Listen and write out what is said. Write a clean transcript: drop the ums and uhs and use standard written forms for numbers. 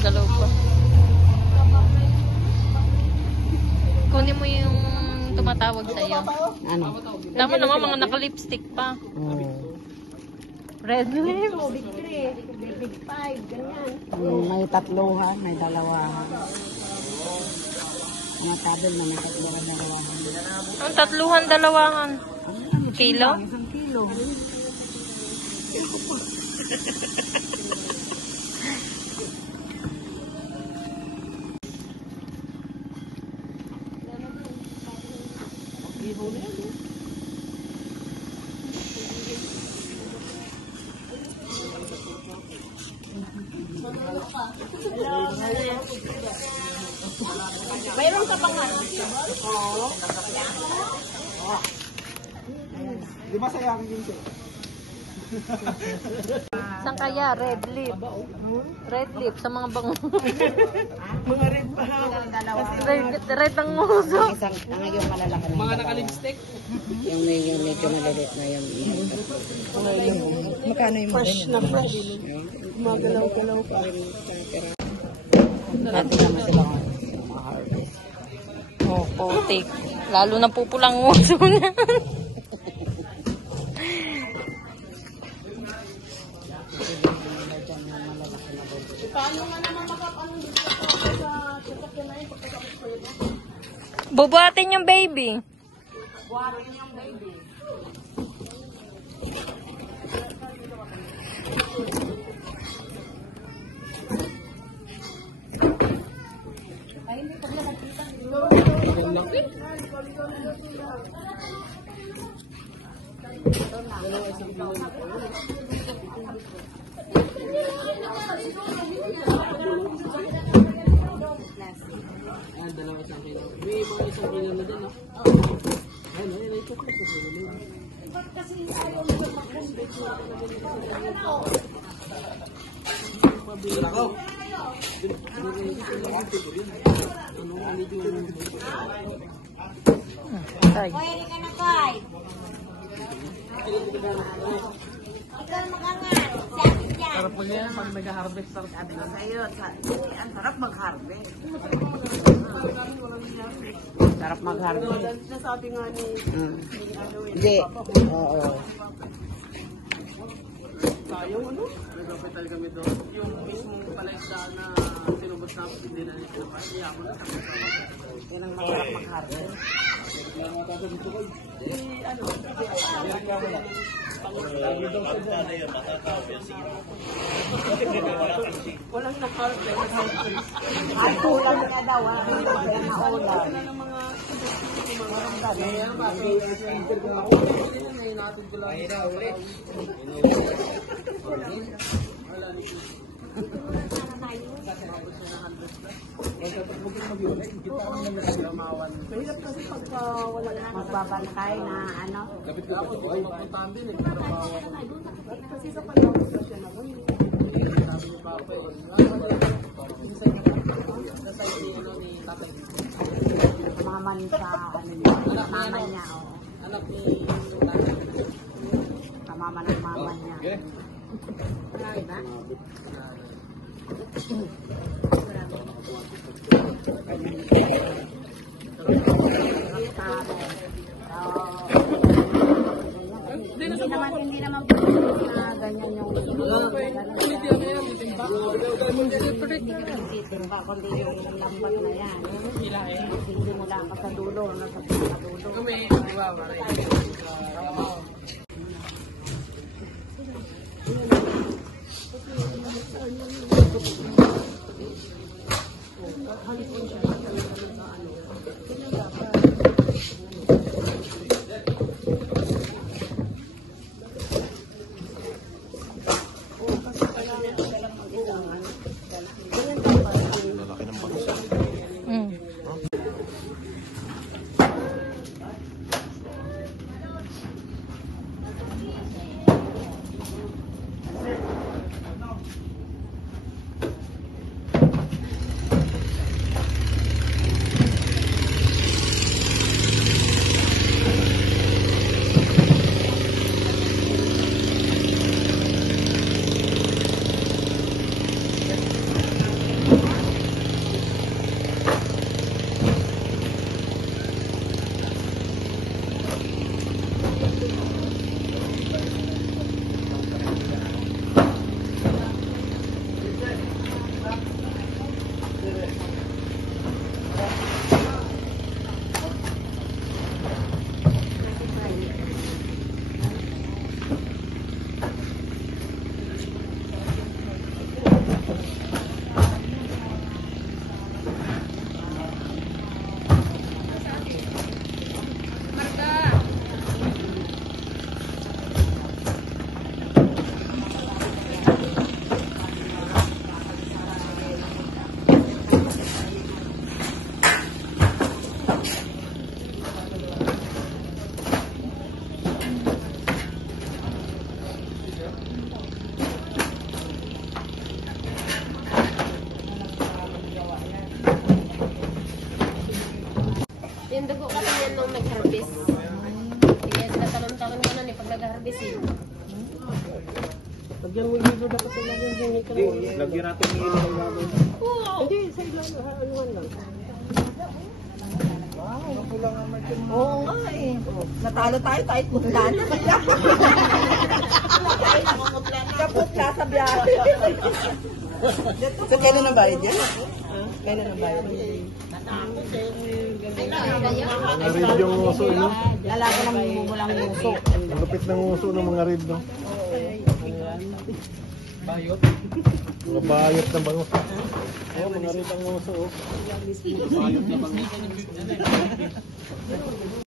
Galaw pa. Kunin mo yung tumatawag sa'yo. Ano? Tama naman, mga naka-lipstick pa. Red lips. Big 3, big 5, ganyan. May tatluhan, may dalawahan. Mga tabel na may tatluhan, dalawahan. Ang tatluhan, dalawahan. Kilo? Isang kilo. Mayroon ka pang ano? Oo. Di ba sayangin yun siya? Saan kaya? Red lip. Red lip sa mga bango. Mga red pa. Red ang nguso. Isang, ang yung malalaki na mga naka-lipstick. Yung medyo malilit na yung magkano yung Fresh na fresh. Magalaw-galaw pa. natin naman sila mga harvest. Oh, putik. Lalo na pupulang nguso na. Paano nga naman makapano dito sa sasakyan na yun pagkatapos ko yun? Bubuhatin yung baby. Buharin yung baby. Ay, hindi pa nila nakita. Ayan, dalawa sa akin. May mga isang kilo na dyan, no? Ayun, ayun, ito. Ba't kasi ayaw mo mag-convince na Ako. Ay. Pwede ka na, Koy. Ikaw magangat. Sabi dyan. Sarap mo niya, pag nag-harvest sa sabi ko sa'yo. Ang sarap mag-harvest. Sarap mag-harvest. Nasabi nga ni ano eh. Hindi. Oo. Sayang, ano? Nag-hospital kami doon. Yung mismong palaisdaan na sinubos na hindi na nito. Kaya ako na sabi ko. Yan ang masarap mag-harvest. Walang na-harvest. Ay, kulang na daw. Wala na ulam. Kaya mag-i-enter ko ako. May natin ko lang. Mahirap kasi pagka wala na. Magbabantay na ano. Kapit ko ako, di ba papuntahan din eh. Trabaho ako. Kasi sa panahon ko siya na Sabi ni Papa yun. Sa side ni tatay. Maman sa ano niya. Mama niya. Oo. Anak ni tatay. Mama ng mama niya. Diba? Hindi naman po na ganyan yung titimba, kundi yung lambat na yan. Hindi mo lang sa dulo, nasa dulo. Kami, di ba, maray. Yung dugo kasi yan nung nag-harvest. Kaya sila talon-talon ganun pag nag-harvest eh. Lagyan mo dito dapat lagyan din ito. Lagyan natin ng ilo ng gagawin. Hindi, sa ilo anuhan lang. Oo nga eh. Natalo tayo kahit mutla na. Kaputla sa biyahe. So, kailan na bayad yan? Kailan na bayad? Mga rib yung uso, no? Lalaga ng mumulang muso. Ang lupit ng uso ng mga rib, no? Bayot. Mga bayot na bango. Oh, mga rib ang uso, oh. Bayot na bang